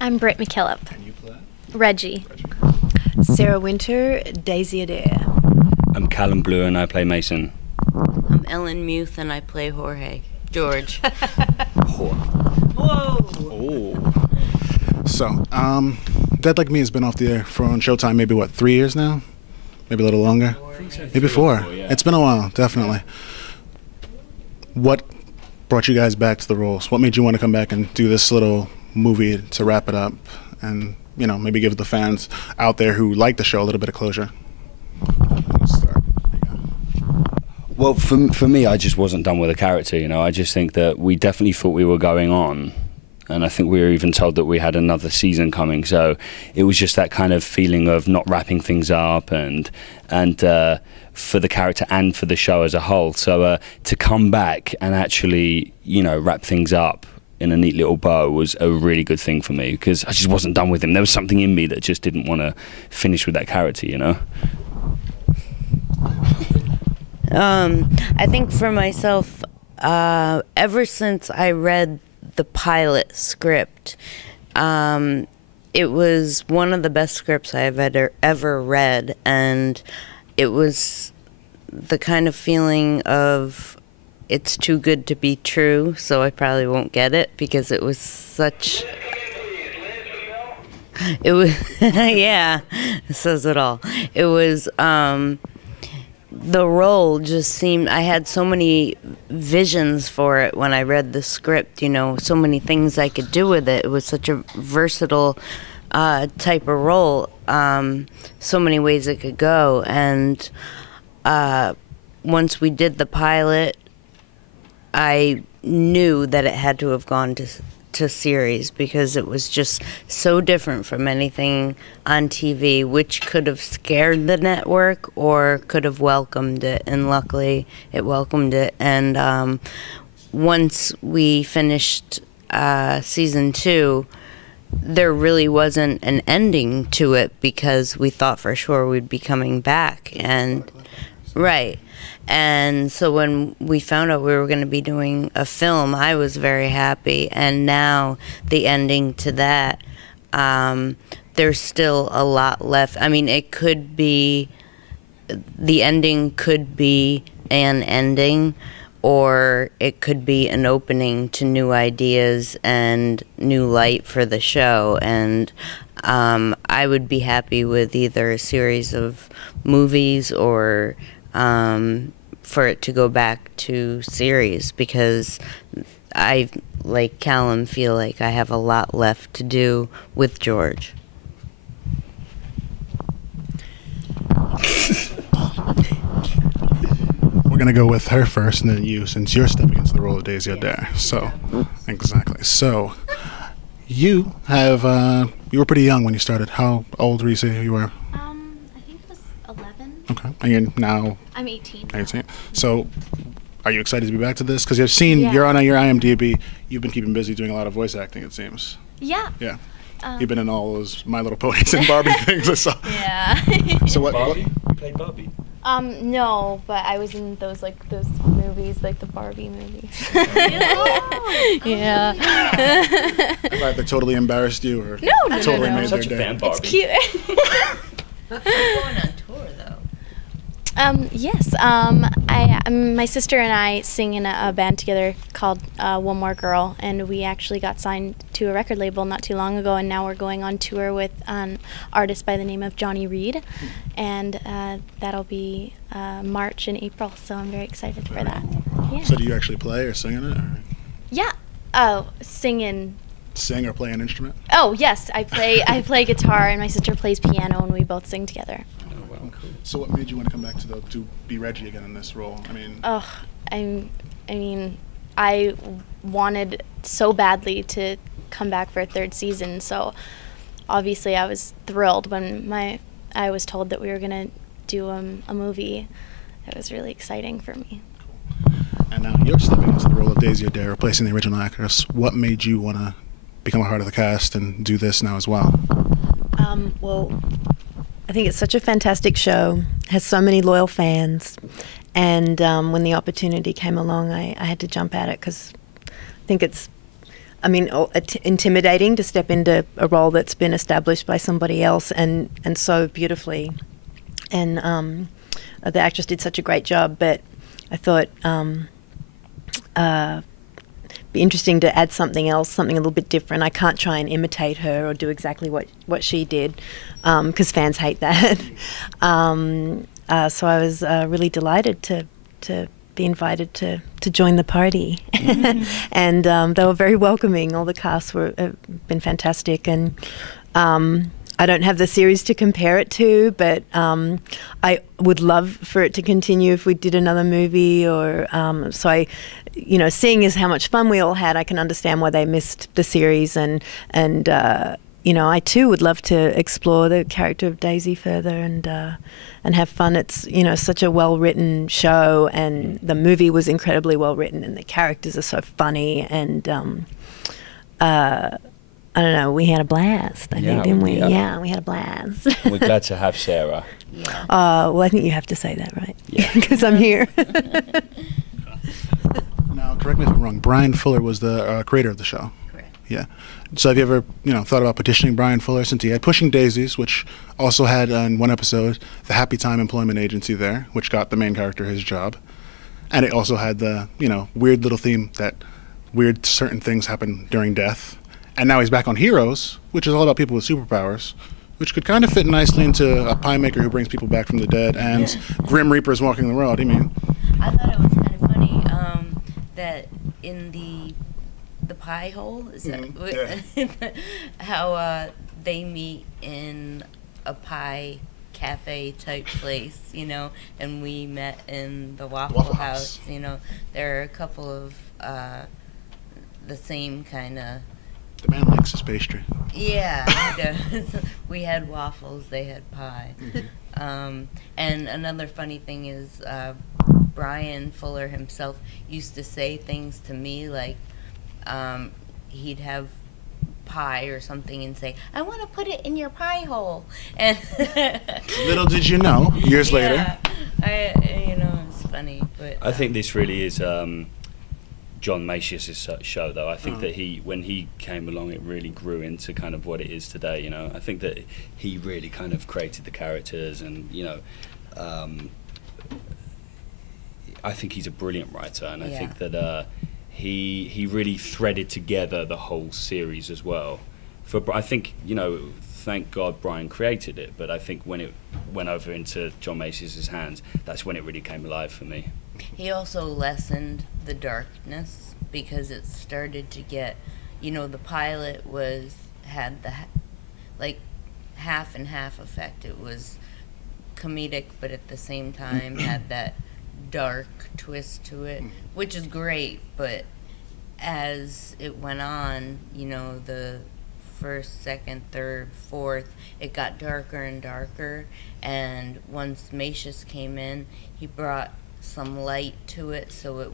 I'm Britt McKillop. And you play? Reggie. Sarah Wynter, Daisy Adair. I'm Callum Blue and I play Mason. I'm Ellen Muth and I play Jorge. George. Whoa! Oh. So, Dead Like Me has been off the air on Showtime maybe, what, 3 years now? Maybe a little longer? Maybe 4. Yeah. It's been a while, definitely. What brought you guys back to the roles? What made you want to come back and do this little movie to wrap it up and, you know, maybe give the fans out there who like the show a little bit of closure? Let's start. Well, for me, I just wasn't done with the character, you know. I just think that we definitely thought we were going on. And I think we were even told that we had another season coming. So it was just that kind of feeling of not wrapping things up and for the character and for the show as a whole. So to come back and actually, you know, wrap things up in a neat little bow was a really good thing for me because I just wasn't done with him. There was something in me that just didn't want to finish with that character, you know. I think for myself, ever since I read the pilot script, it was one of the best scripts I've ever read, and it was the kind of feeling of it's too good to be true, so I probably won't get it because it was such... It was, yeah, it says it all. It was, the role just seemed, I had so many visions for it when I read the script, you know, so many things I could do with it. It was such a versatile type of role, so many ways it could go. And once we did the pilot, I knew that it had to have gone to series because it was just so different from anything on TV, which could have scared the network or could have welcomed it, and luckily it welcomed it. And once we finished season 2, there really wasn't an ending to it because we thought for sure we'd be coming back. And right. And so when we found out we were going to be doing a film, I was very happy. And now the ending to that, there's still a lot left. I mean, it could be, the ending could be an ending, or it could be an opening to new ideas and new light for the show. And I would be happy with either a series of movies or for it to go back to series, because I, like Callum, feel like I have a lot left to do with George. We're going to go with her first and then you, since you're stepping into the role of Daisy Adair. So, exactly. So, you have, you were pretty young when you started. How old were you say you were? I think it was 11. Okay. And you're now... I'm 18. 18. So, are you excited to be back to this? Because I've seen, Yeah. you're on your IMDb, you've been keeping busy doing a lot of voice acting, it seems. Yeah. Yeah. You've been in all those My Little Ponies and Barbie things I saw. Yeah. So what? Barbie? You played Barbie? No, but I was in those movies, like the Barbie movies. Yeah. Right, they totally embarrassed you, or No, totally no. made I'm their such a day? fan, Barbie. It's cute. You're going on tour, though. Yes. My sister and I sing in a band together called One More Girl, and we actually got signed to a record label not too long ago, and now we're going on tour with an artist by the name of Johnny Reed, and that'll be March and April, so I'm very excited for that. Yeah. So do you actually play or sing in it? Or Yeah. Oh, singing. sing or play an instrument? Oh, yes. I play guitar, and my sister plays piano, and we both sing together. Oh, well, cool. So what made you want to come back to be Reggie again in this role? I mean... I wanted so badly to come back for a 3rd season, so obviously I was thrilled when I was told that we were going to do a movie. It was really exciting for me. And now you're stepping into the role of Daisy Adair, replacing the original actress. What made you want to become a part of the cast and do this now as well? Well, I think it's such a fantastic show, has so many loyal fans, and when the opportunity came along, I had to jump at it because I think it's I mean, intimidating to step into a role that's been established by somebody else, and so beautifully. And the actress did such a great job, but I thought be interesting to add something else, something a little bit different. I can't try and imitate her or do exactly what she did, because fans hate that. So I was really delighted to be invited to join the party. And they were very welcoming. All the cast have been fantastic, and I don't have the series to compare it to, but I would love for it to continue if we did another movie, or so I, seeing as how much fun we all had, I can understand why they missed the series, and I too would love to explore the character of Daisy further and have fun. It's such a well-written show, and the movie was incredibly well-written, and the characters are so funny, and I don't know, we had a blast, I think, didn't we? Yeah, we had a blast. We're glad to have Sarah. Well, I think you have to say that, right? Yeah. Because I'm here. Now, correct me if I'm wrong, Brian Fuller was the creator of the show. Correct. Yeah. So have you ever, thought about petitioning Brian Fuller, since he had Pushing Daisies, which also had in one episode the Happy Time Employment Agency there, which got the main character his job, and it also had the weird little theme that weird certain things happen during death, and now he's back on Heroes, which is all about people with superpowers, which could kind of fit nicely into a pie maker who brings people back from the dead and Grim Reapers walking the road. I mean, I thought it was kind of funny that in the pie hole, is that how they meet in a pie cafe type place, and we met in the Waffle House. There are a couple of the same kind of. the man likes his pastry. Yeah, he does. We had waffles, they had pie. And another funny thing is Brian Fuller himself used to say things to me like he'd have pie or something and say, "I want to put it in your pie hole." And little did you know, years later. It's funny, but I think this really is John Macius's show, though. I think that when he came along, it really grew into kind of what it is today. I think that he really kind of created the characters, and I think he's a brilliant writer, and I think that he really threaded together the whole series as well. I think thank God Brian created it, but I think when it went over into John Macius's hands, that's when it really came alive for me. he also lessened the darkness because it started to get, the pilot had the half and half effect. It was comedic, but at the same time had that dark twist to it, which is great. But as it went on, the first, second, third, fourth, it got darker and darker. And once Macius came in, he brought some light to it, so it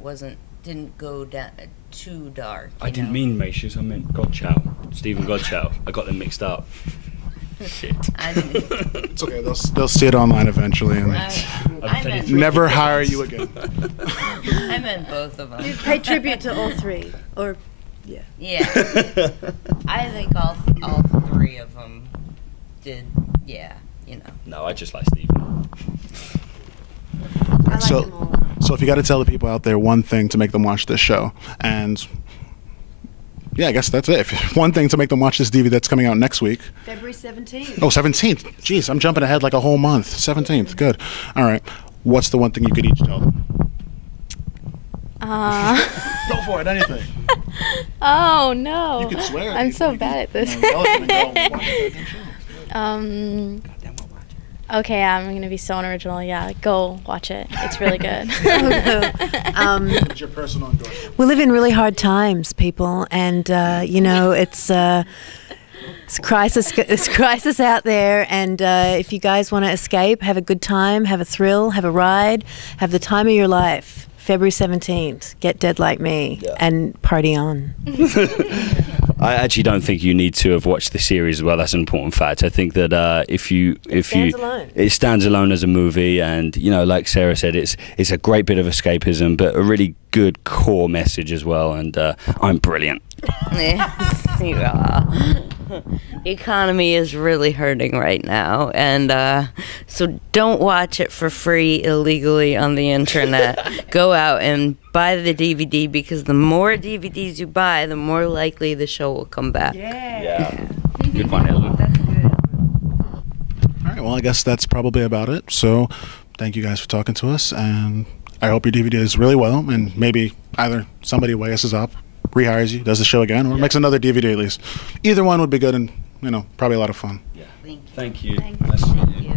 didn't go down too dark. I didn't mean Macius, I meant Godchow. Stephen Godchow. I got them mixed up. Shit. It's okay. They'll see it online eventually, and I meant never hire you again. I meant both of them. You pay tribute to all three, or yeah. Yeah. I think all three of them did. Yeah, No, I just like Stephen. I like them all. So if you got to tell the people out there one thing to make them watch this show, and yeah, I guess that's it. If one thing to make them watch this DVD that's coming out next week. February 17th. Oh, 17th. Jeez, I'm jumping ahead like a whole month. 17th. Good. All right. What's the one thing you could each tell them? Go for it. Anything. Oh, no. You could swear. I'm so bad at this. Okay, I'm going to be so unoriginal. Yeah, go watch it. It's really good. It's your personal endorsement. We live in really hard times, people, and it's crisis. It's crisis out there, and if you guys want to escape, have a good time, have a thrill, have a ride, have the time of your life. February 17th, get dead like me, and party on. I actually don't think you need to have watched the series as well. That's an important fact. I think that it stands alone as a movie, and like Sarah said, it's a great bit of escapism, but a really good core message as well. And I'm brilliant. Yes, you are. The economy is really hurting right now, and so don't watch it for free illegally on the internet. Go out and buy the DVD, because the more DVDs you buy, the more likely the show will come back. Yeah. Good one, Ellen. All right, well, I guess that's probably about it. So thank you guys for talking to us, and I hope your DVD does really well, and maybe either somebody ways us up, rehires you, does the show again, or makes another DVD at least. Either one would be good, and probably a lot of fun. Yeah. Thank you. Thank you. Nice to meet you.